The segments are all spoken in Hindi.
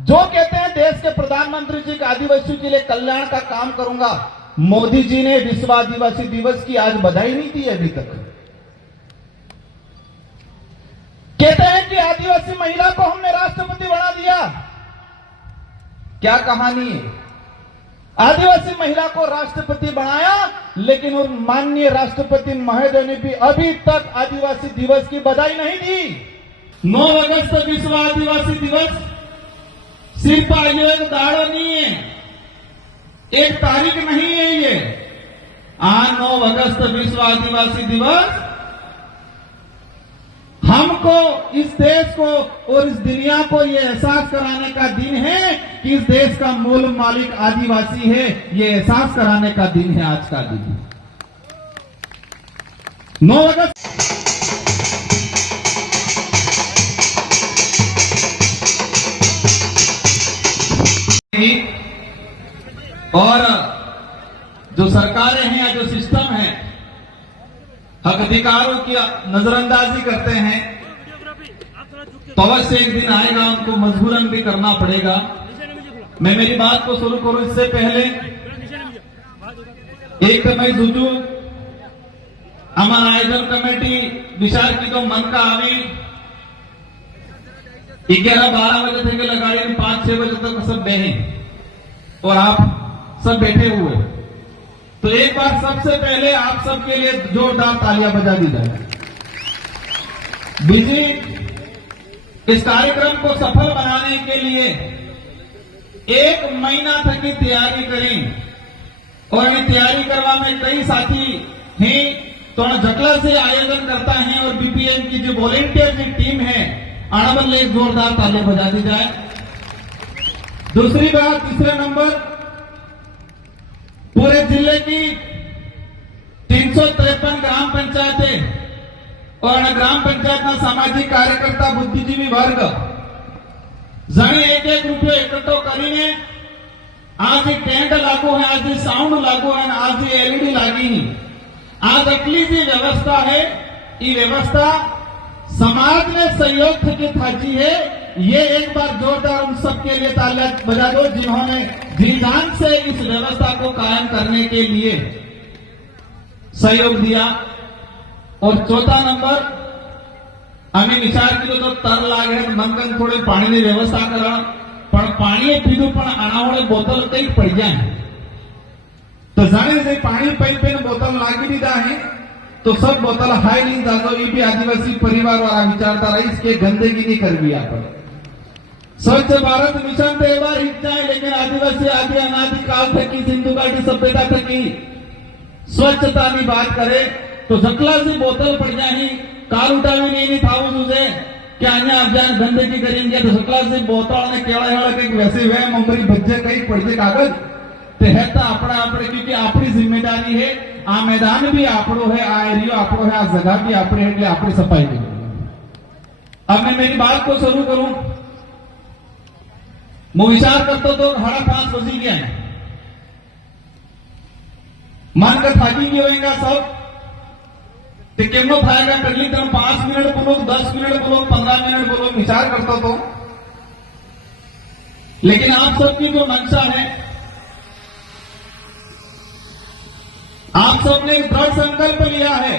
जो कहते हैं देश के प्रधानमंत्री जी आदिवासियों के लिए कल्याण का काम करूंगा, मोदी जी ने विश्व आदिवासी दिवस की आज बधाई नहीं दी अभी तक। कहते हैं कि आदिवासी महिला को हमने राष्ट्रपति बना दिया। क्या कहानी है? आदिवासी महिला को राष्ट्रपति बनाया, लेकिन उन माननीय राष्ट्रपति महोदय ने भी अभी तक आदिवासी दिवस की बधाई नहीं दी। 9 अगस्त विश्व आदिवासी दिवस सिर्फ एक दाड़ो नहीं है, एक तारीख नहीं है ये। आज 9 अगस्त विश्व आदिवासी दिवस हमको, इस देश को और इस दुनिया को ये एहसास कराने का दिन है कि इस देश का मूल मालिक आदिवासी है। ये एहसास कराने का दिन है आज का दिन। 9 अगस्त और जो सरकारें हैं या जो सिस्टम है हक अधिकारों की नजरअंदाजी करते हैं, तो अवश्य एक दिन आएगा उनको मजबूरन भी करना पड़ेगा। मैं मेरी बात को शुरू करूं इससे पहले एक मैं जुजू हमारा आयोजन कमेटी विचार की तो मन का आवी 11-12 बजे थे लगाड़ी 5-6 बजे तक सब बहने और आप सब बैठे हुए, तो एक बार सबसे पहले आप सबके लिए जोरदार तालियां बजा दी जाए। बीजी इस कार्यक्रम को सफल बनाने के लिए 1 महीना तक की तैयारी करें और ये तैयारी करवा में कई साथी हैं तो जकला से आयोजन करता है और बीपीएम की जो वॉलेंटियर की टीम है अड़बल एक जोरदार तालियां बजा दी जाए। दूसरी बात, तीसरे नंबर, पूरे जिले की 353 ग्राम पंचायतें और ग्राम पंचायत ना सामाजिक कार्यकर्ता बुद्धिजीवी वर्ग जने 1-1 रुपये इकट्ठो करीने आज टेंट लागू है, आज साउंड लागू है, आज एलईडी लागी आज अटली जी व्यवस्था है। ये व्यवस्था समाज में सहयोग थकी थाची है। ये एक बार जोरदार उन सबके लिए तालियां बजा दो जिन्होंने जी-जान से इस व्यवस्था को कायम करने के लिए सहयोग दिया। और चौथा नंबर, हमें विचार किया तो तर लागे मनकन थोड़ी पानी की व्यवस्था करा, पण पानी पीधु पण अनावड़े बोतल कई पड़ जाए तो जाने से पानी पाइप में बोतल लागी दीदा है तो सब बोतल हाई नहीं जातो। ये भी आदिवासी परिवार वाला विचारधारा इसके गंदगी नहीं कर दिया पर स्वच्छ भारत मिशन तो एक बार हिट जाए, लेकिन आदिवासी आदि अनादि काल थकी सिंधु घाटी सभ्यता थकी स्वच्छता की बात करे तो जकला से बोतल पड़ जाए काल उठावी नहीं था तुझे क्या अन्य अभियान गंदगी करेंगे तो जकला से बोतल ने केवड़ा कई वैसे वे मुंबई बच्चे कई पड़ते कागज ते है तो अपना अपने, क्योंकि अपनी जिम्मेदारी है। आ मैदान भी आपड़ो है, आ एरियो आपड़ो है, आ जगह भी आपने है, आपनी सफाई भी। अब मैं मेरी बात को शुरू करूं, मैं विचार करता तो 5:30 बजी गया है, मन का थाकी गया होगा सब ते केमो थाएगा पहली तरह 5 मिनट बोलो, 10 मिनट बोलो, 15 मिनट बोलो, विचार करता तो। लेकिन आप सबकी जो मंशा है, आप सबने दृढ़ संकल्प लिया है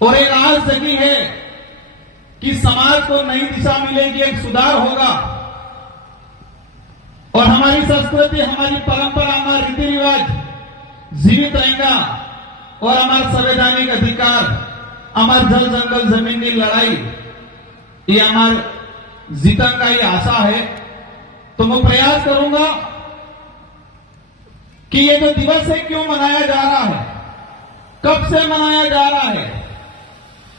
और एक आस जगी है कि समाज को नई दिशा मिलेगी, एक सुधार होगा और हमारी संस्कृति, हमारी परंपरा, हमारे रीति रिवाज जीवित रहेगा और हमारा संवैधानिक अधिकार, हमारे जल जंगल जमीन की लड़ाई ये हमारे जीतन का ही आशा है। तो मैं प्रयास करूंगा कि ये जो दिवस है क्यों मनाया जा रहा है, कब से मनाया जा रहा है।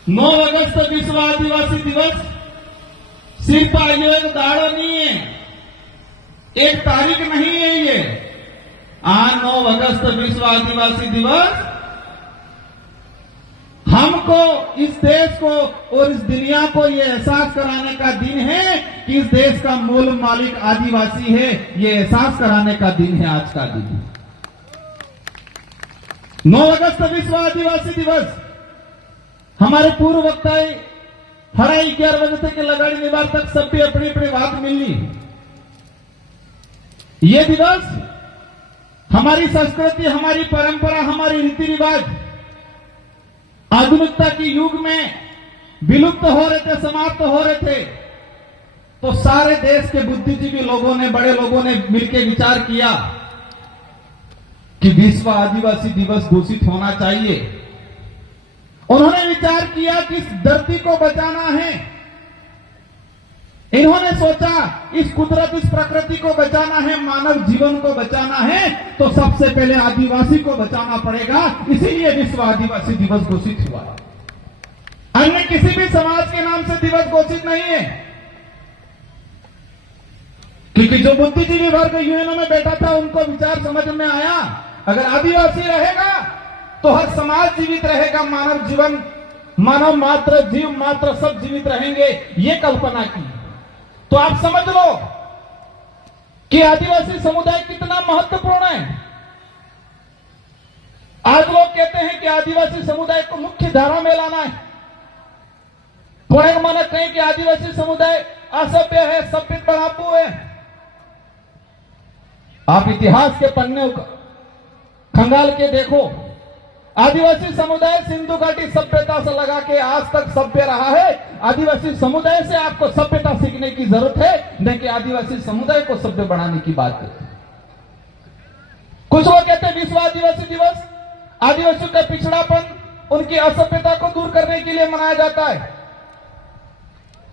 9 अगस्त विश्व आदिवासी दिवस सिर्फ एक दाड़ो नहीं है, एक तारीख नहीं है ये। आज 9 अगस्त विश्व आदिवासी दिवस हमको, इस देश को और इस दुनिया को ये एहसास कराने का दिन है कि इस देश का मूल मालिक आदिवासी है। ये एहसास कराने का दिन है आज का दिन। 9 अगस्त विश्व आदिवासी दिवस हमारे पूर्व वक्ताएं हरा 11 बजे तक लगाड़ी निवार तक सब भी अपनी अपनी बात मिलनी। ये दिवस हमारी संस्कृति, हमारी परंपरा, हमारी रीति रिवाज आधुनिकता की युग में विलुप्त हो रहे थे, समाप्त हो रहे थे। तो सारे देश के बुद्धिजीवी लोगों ने, बड़े लोगों ने मिलकर विचार किया कि विश्व आदिवासी दिवस घोषित होना चाहिए। उन्होंने विचार किया कि इस धरती को बचाना है। इन्होंने सोचा इस कुदरत, इस प्रकृति को बचाना है, मानव जीवन को बचाना है, तो सबसे पहले आदिवासी को बचाना पड़ेगा। इसीलिए विश्व आदिवासी दिवस घोषित हुआ। अन्य किसी भी समाज के नाम से दिवस घोषित नहीं है, क्योंकि जो बुद्धिजीवी वर्ग यूएनओ में बैठा था उनको विचार समझ में आया, अगर आदिवासी रहेगा तो हर समाज जीवित रहेगा, मानव जीवन, मानव मात्र, जीव मात्र सब जीवित रहेंगे। ये कल्पना की। तो आप समझ लो कि आदिवासी समुदाय कितना महत्वपूर्ण है। आज लोग कहते हैं कि आदिवासी समुदाय को मुख्य धारा में लाना है। थोड़े मानक कहें कि आदिवासी समुदाय असभ्य है, सभ्य बढ़ापू है। आप इतिहास के पन्ने खंगाल के देखो, आदिवासी समुदाय सिंधु घाटी सभ्यता से लगा के आज तक सभ्य रहा है। आदिवासी समुदाय से आपको सभ्यता सीखने की जरूरत है, न कि आदिवासी समुदाय को सभ्य बनाने की बात है। कुछ लोग कहते हैं विश्व आदिवासी दिवस आदिवासियों का पिछड़ापन, उनकी असभ्यता को दूर करने के लिए मनाया जाता है।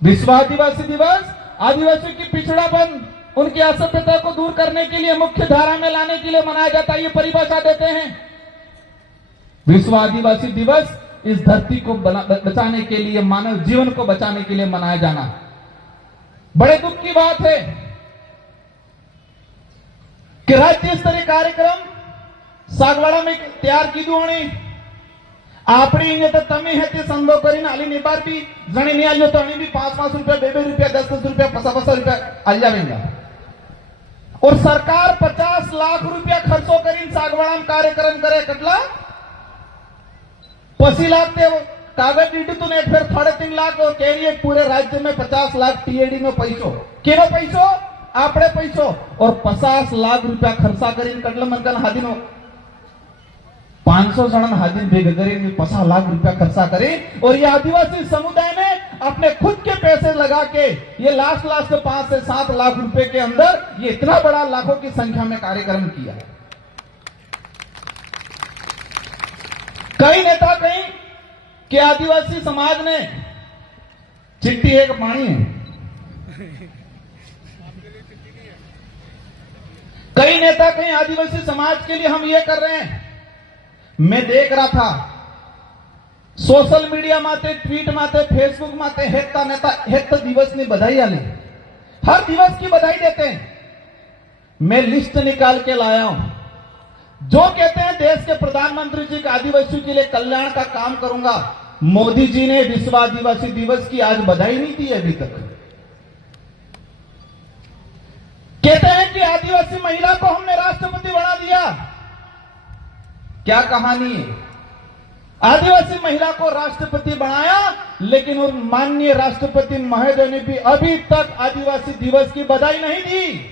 विश्व आदिवासी दिवस आदिवासियों की पिछड़ापन, उनकी असभ्यता को दूर करने के लिए, मुख्य धारा में लाने के लिए मनाया जाता है। ये परिभाषा देते हैं। विश्व आदिवासी दिवस इस धरती को बचाने के लिए, मानव जीवन को बचाने के लिए मनाया जाना बड़े दुख की बात है कि राज्य स्तरीय कार्यक्रम सागवाड़ा में तैयार की होनी। आपणी तो तमे है संदो करीने आली निबार भी जणी नहीं आलियो तो अणी भी 5-5 रुपया, 2-2 रुपया, 10-10 रुपया, 50-50 रुपया आलिया वेंगा। और सरकार 50 लाख रुपया खर्चो करीने सागवाड़ा में कार्यक्रम करे। कटला 25 लाख ते कागज दीधुं तु ने फिर 3.5 लाख और कह पूरे राज्य में 50 लाख टीएडी नो पैसो, केनो पैसो, आपणे पैसो। और 50 लाख रुपया खर्चा करीने कटला मनकन हादीनो 500 जन हाजिर भेगा करीने 50 लाख रुपया खर्चा करे। और ये आदिवासी समुदाय ने अपने खुद के पैसे लगा के ये लास्ट 5 से 7 लाख रुपए के अंदर ये इतना बड़ा लाखों की संख्या में कार्यक्रम किया। कई नेता कहीं कि आदिवासी समाज ने चिट्ठी है कि पानी है। कई नेता कहीं आदिवासी समाज के लिए हम ये कर रहे हैं। मैं देख रहा था सोशल मीडिया माते, ट्वीट माते, फेसबुक माते हेता नेता हेत दिवस ने बधाई आली, हर दिवस की बधाई देते हैं। मैं लिस्ट निकाल के लाया हूं। जो कहते हैं देश के प्रधानमंत्री जी का आदिवासियों के लिए कल्याण का काम करूंगा, मोदी जी ने विश्व आदिवासी दिवस की आज बधाई नहीं दी अभी तक। कहते हैं कि आदिवासी महिला को हमने राष्ट्रपति बना दिया। क्या कहानी है? आदिवासी महिला को राष्ट्रपति बनाया, लेकिन उन माननीय राष्ट्रपति महोदय ने भी अभी तक आदिवासी दिवस की बधाई नहीं दी।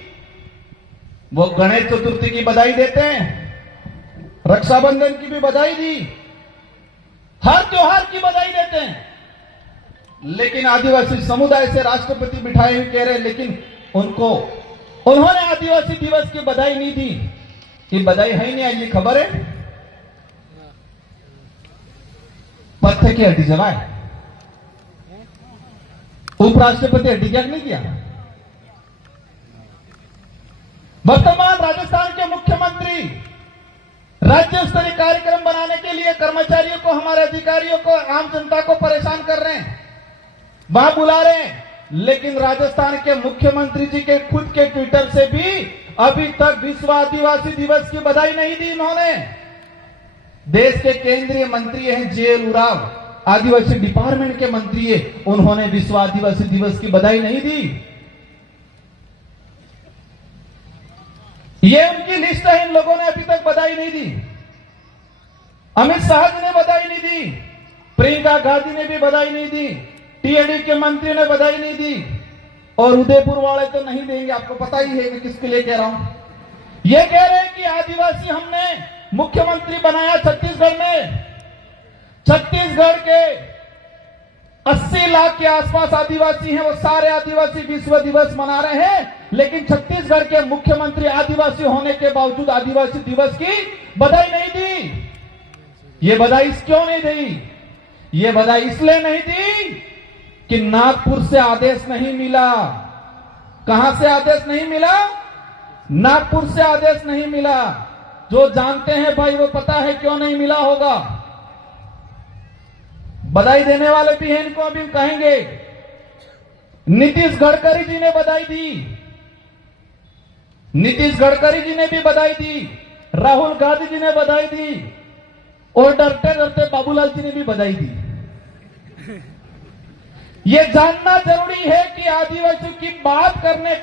वो गणेश चतुर्थी की बधाई देते हैं, रक्षाबंधन की भी बधाई दी, हर त्योहार की बधाई देते हैं, लेकिन आदिवासी समुदाय से राष्ट्रपति बिठाए हुए कह रहे, लेकिन उन्होंने आदिवासी दिवस की बधाई नहीं दी। ये बधाई है ही नहीं, ये खबर है। पत्थर की हड्डी जलाए, उपराष्ट्रपति हड्डी क्या नहीं किया। वर्तमान राजस्थान के मुख्यमंत्री राज्य स्तरीय कार्यक्रम बनाने के लिए कर्मचारियों को, हमारे अधिकारियों को, आम जनता को परेशान कर रहे हैं, वहां बुला रहे हैं, लेकिन राजस्थान के मुख्यमंत्री जी के खुद के ट्विटर से भी अभी तक विश्व आदिवासी दिवस की बधाई नहीं दी इन्होंने। देश के केंद्रीय मंत्री हैं जे.एल. उरांव, आदिवासी डिपार्टमेंट के मंत्री है, उन्होंने विश्व आदिवासी दिवस की बधाई नहीं दी। ये उनकी लिस्ट है, इन लोगों ने अभी तक बधाई नहीं दी। अमित शाह जी ने बधाई नहीं दी, प्रियंका गांधी ने भी बधाई नहीं दी, टीएडी के मंत्री ने बधाई नहीं दी, और उदयपुर वाले तो नहीं देंगे, आपको पता ही है कि किसके लिए कह रहा हूं। ये कह रहे हैं कि आदिवासी हमने मुख्यमंत्री बनाया छत्तीसगढ़ में। छत्तीसगढ़ के 80 लाख के आसपास आदिवासी हैं, वो सारे आदिवासी विश्व दिवस मना रहे हैं, लेकिन छत्तीसगढ़ के मुख्यमंत्री आदिवासी होने के बावजूद आदिवासी दिवस की बधाई नहीं दी। ये बधाई क्यों नहीं दी? ये बधाई इसलिए नहीं दी कि नागपुर से आदेश नहीं मिला। कहां से आदेश नहीं मिला? नागपुर से आदेश नहीं मिला। जो जानते हैं भाई वो पता है क्यों नहीं मिला होगा। बधाई देने वाले भी हैं, इनको अभी कहेंगे। नीतीश गडकरी जी ने बधाई दी, नीतीश गडकरी जी ने भी बधाई दी, राहुल गांधी जी ने बधाई दी, और डरते डरते बाबूलाल जी ने भी बधाई दी। ये जानना जरूरी है कि आदिवासियों की बात करने